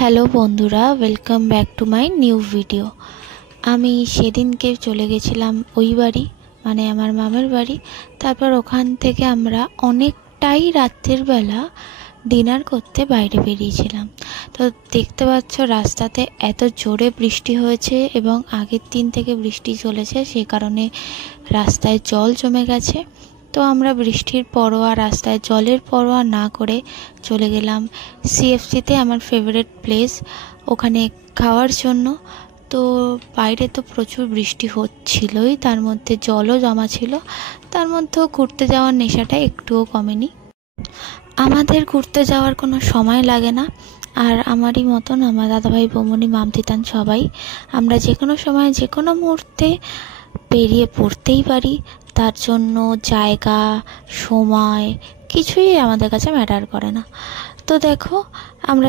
Hello বন্ধুরা, welcome back to my new video. আমি সেদিনকে চলে গেছিলাম ওই বাড়ি, মানে আমার মামার বাড়ি। তারপর ওখান থেকে আমরা অনেকটাই রাত্রের বেলা ডিনার করতে বাইরে বেরিয়েছিলাম। তো দেখতে পাচ্ছ রাস্তাতে এত জোরে বৃষ্টি হয়েছে এবং আগের দিন থেকে বৃষ্টি চলেছে, সেই কারণে রাস্তায় জল জমে গেছে। তো আমরা বৃষ্টির পরোয়া, রাস্তায় জলের পরোয়া না করে চলে গেলাম সিএফসিতে, আমার ফেভারিট প্লেস, ওখানে খাওয়ার জন্য। তো বাইরে তো প্রচুর বৃষ্টি হচ্ছিলই, তার মধ্যে জলও জমা ছিল, তার মধ্যেও ঘুরতে যাওয়ার নেশাটা একটুও কমেনি। আমাদের ঘুরতে যাওয়ার কোনো সময় লাগে না, আর আমারই মতন আমার দাদাভাই, বৌমনি, মামতিতান সবাই আমরা যে কোনো সময় যে কোনো মুহূর্তে বেরিয়ে পড়তেই পারি। তার জন্য জায়গা, সময় কিছুই আমাদের কাছে ম্যাটার করে না। তো দেখো, আমরা